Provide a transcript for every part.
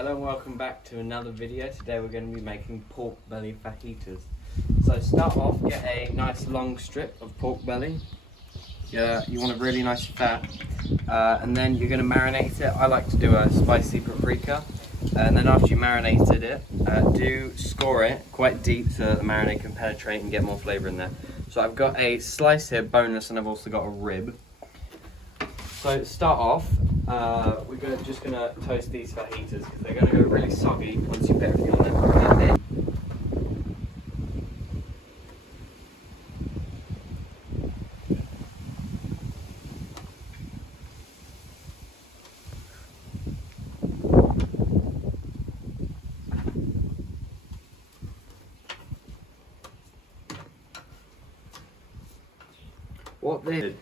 Hello and welcome back to another video. Today we're going to be making pork belly fajitas. So start off, get a nice long strip of pork belly. You want a really nice fat, and then you're going to marinate it. I like to do a spicy paprika, and then after you marinated it, do score it quite deep so that the marinade can penetrate and get more flavour in there. So I've got a slice here, boneless, and I've also got a rib. So to start off, we're just going to toast these fajitas because they're going to go really soggy once you put everything on them.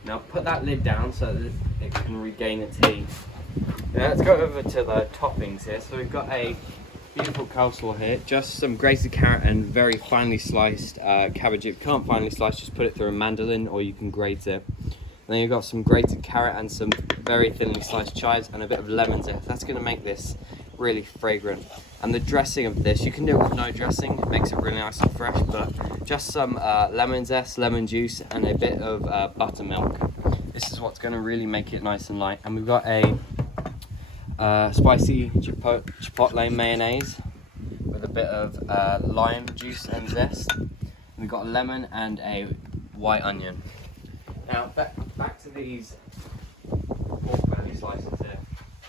Now put that lid down so that it can regain its heat. Now let's go over to the toppings here. So we've got a beautiful coleslaw here, just some grated carrot and very finely sliced cabbage. If you can't finely slice, just put it through a mandolin or you can grate it. And then you've got some grated carrot and some very thinly sliced chives and a bit of lemon zest. That's going to make this really fragrant. And the dressing of this, you can do it with no dressing, it makes it really nice and fresh, but just some lemon zest, lemon juice and a bit of buttermilk. This is what's going to really make it nice and light. And we've got a spicy chipotle mayonnaise with a bit of lime juice and zest. And we've got a lemon and a white onion. Now back to these pork belly slices here.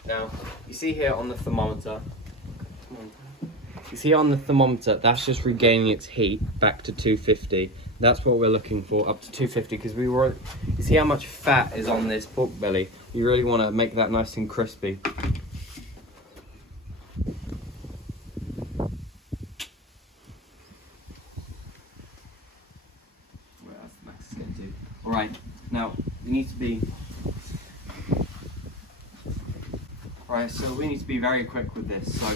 Now you see here on the thermometer, that's just regaining its heat back to 250. That's what we're looking for, up to 250, because you see how much fat is on this pork belly. You really want to make that nice and crispy. Well, that's the max it's going to do. Alright, now we need to be so we need to be very quick with this. So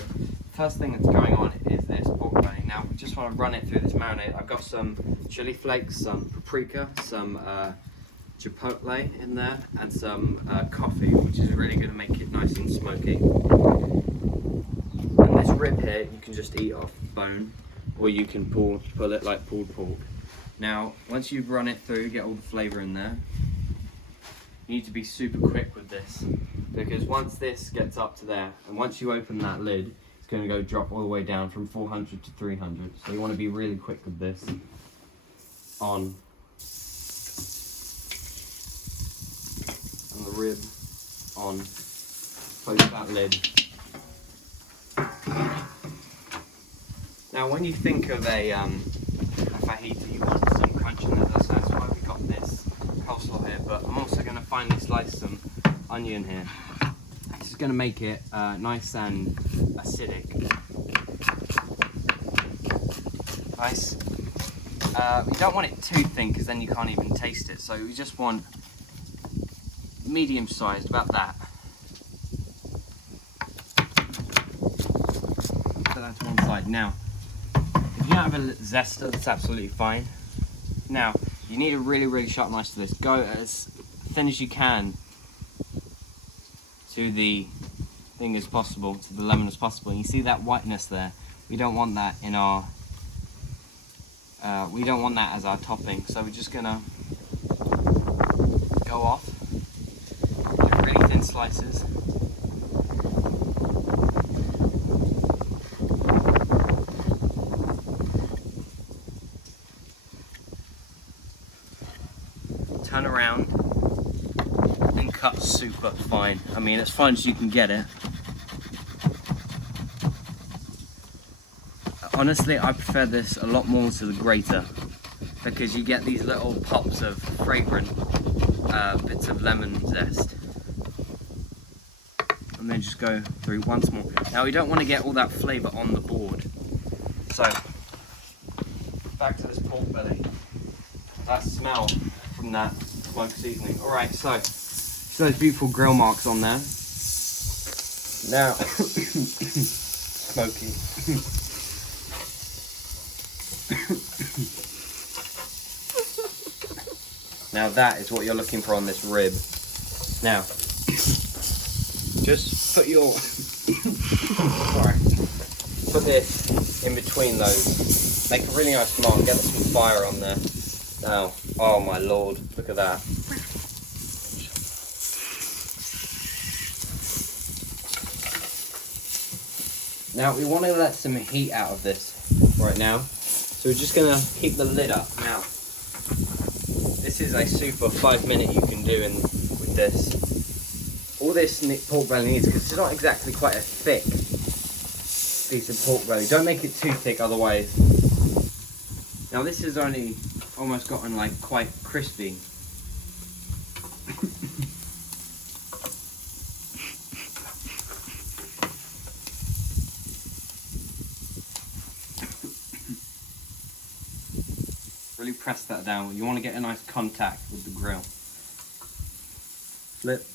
first thing that's going on is this pork belly. Now we just want to run it through this marinade. I've got some chili flakes, some paprika, some chipotle in there, and some coffee, which is really going to make it nice and smoky. And this rib here, you can just eat off the bone, or you can pull it like pulled pork. Now, once you've run it through, get all the flavour in there, you need to be super quick with this, because once this gets up to there, and once you open that lid, it's going to go drop all the way down from 400 to 300. So you want to be really quick with this. On. And the rib on. Close that lid. Now when you think of a fajita, you want some crunch in there. That's why we got this coleslaw here, but I'm also going to finely slice some onion here. This is going to make it nice and acidic. Nice. You don't want it too thin because then you can't even taste it. So we just want medium sized, about that. Put that to one side. Now, if you don't have a zester, that's absolutely fine. Now, you need a really, really sharp knife to this. Go as thin as you can to the thing as possible, to the lemon as possible. And you see that whiteness there? We don't want that in our, we don't want that as our topping. So we're just gonna go off with really thin slices. Turn around and cut super fine. I mean, as fine as you can get it. Honestly, I prefer this a lot more to the grater because you get these little pops of fragrant bits of lemon zest. And then just go through once more. Now, we don't want to get all that flavour on the board. So, back to this pork belly. That smell from that smoked seasoning. Alright, so those beautiful grill marks on there. Now, smoky. Now that is what you're looking for on this rib. Now, just put your sorry. put this in between those. Make a really nice mark, get some fire on there. Now, oh my lord, look at that. Now we want to let some heat out of this right now. So we're just going to keep the lid up. Now, this is a super 5-minute you can do with this. All this pork belly needs, because it's not exactly quite a thick piece of pork belly. Don't make it too thick otherwise. Now this has only almost gotten like quite crispy. Really press that down. You want to get a nice contact with the grill. Flip.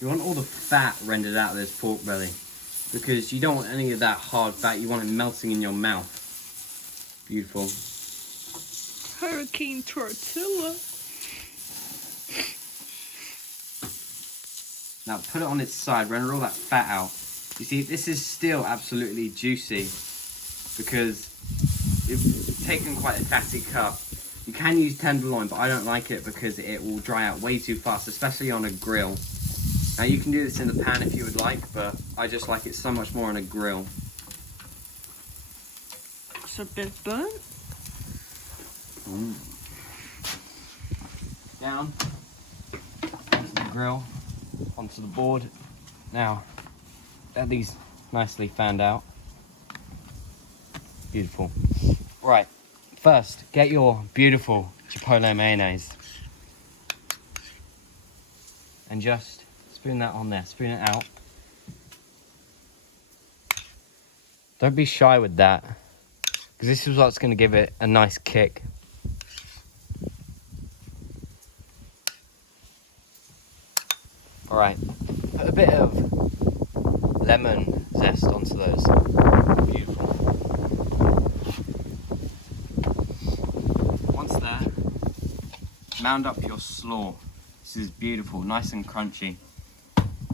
You want all the fat rendered out of this pork belly, because you don't want any of that hard fat. You want it melting in your mouth. Beautiful. Hurricane tortilla. Now put it on its side, render all that fat out. You see, this is still absolutely juicy because it's taken quite a fatty cut. You can use tenderloin, but I don't like it because it will dry out way too fast, especially on a grill. Now you can do this in the pan if you would like, but I just like it so much more on a grill. It's a bit burnt. Down onto the grill, onto the board. Now, get these nicely fanned out. Beautiful. Right, first, get your beautiful chipotle mayonnaise. And just spoon that on there, spoon it out. Don't be shy with that, because this is what's going to give it a nice kick. Alright, put a bit of lemon zest onto those. Beautiful. Once there, mound up your slaw. This is beautiful, nice and crunchy.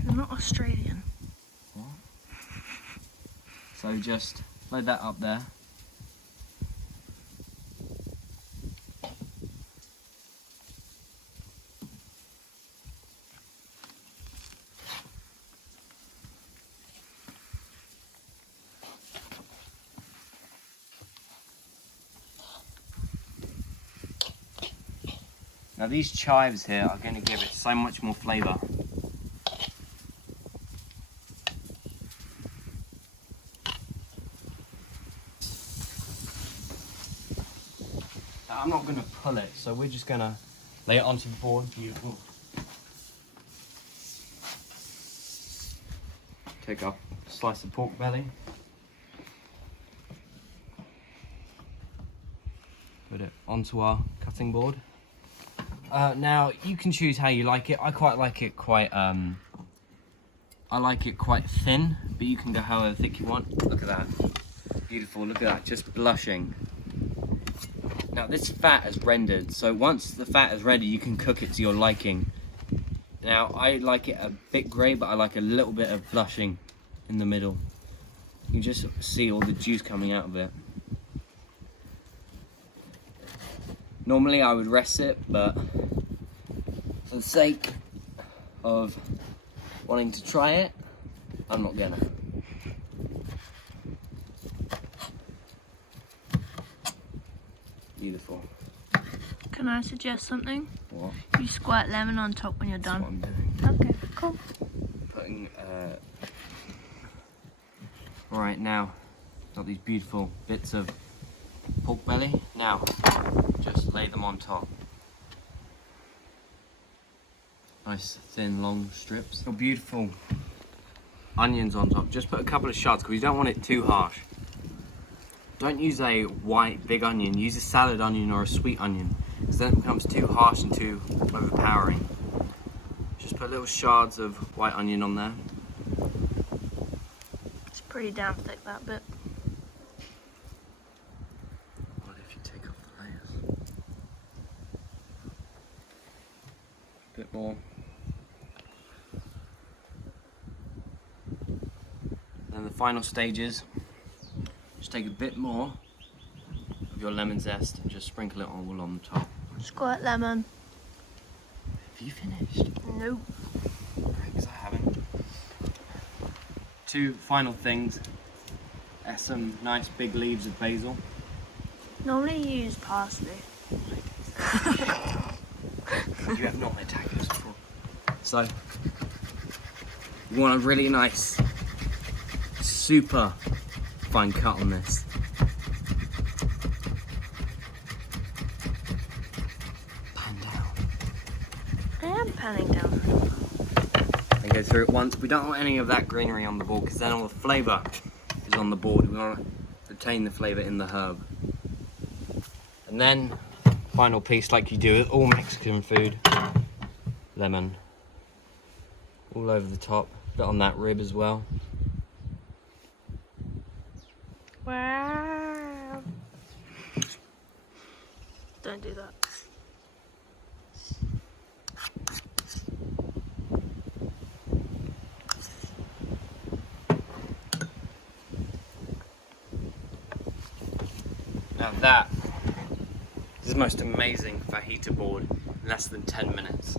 You're not Australian. What? So just load that up there. Now these chives here are going to give it so much more flavour. Now, I'm not going to pull it, so we're just going to lay it onto the board. Beautiful. Take a slice of pork belly. Put it onto our cutting board. Now you can choose how you like it. I quite like it quite thin, but you can go however thick you want. Look at that. Beautiful, look at that, just blushing. Now this fat is rendered, so once the fat is ready, you can cook it to your liking. Now I like it a bit grey, but I like a little bit of blushing in the middle. You just see all the juice coming out of it. Normally I would rest it, but for the sake of wanting to try it, I'm not gonna. Beautiful. Can I suggest something? What? You squirt lemon on top when you're That's what done. I'm doing. Okay, cool. Putting, right now, got these beautiful bits of pork belly. Now, just lay them on top. Nice thin long strips. Got beautiful onions on top. Just put a couple of shards because you don't want it too harsh. Don't use a white big onion, use a salad onion or a sweet onion, because then it becomes too harsh and too overpowering. Just put little shards of white onion on there. It's pretty damn thick, that bit. What if you take off the layers? Bit more. then the final stages, just take a bit more of your lemon zest and just sprinkle it all on the top. Squirt lemon. Have you finished? Nope. Because I haven't. Two final things. Add some nice big leaves of basil. Normally you use parsley. You have not attacked this before. So, you want a really nice, super fine cut on this. Pan down. I am panning down. And go through it once. We don't want any of that greenery on the board because then all the flavour is on the board. We want to retain the flavour in the herb. And then, final piece like you do with all Mexican food, lemon. All over the top, bit on that rib as well. Wow. Don't do that. Now that is the most amazing fajita board in less than 10 minutes.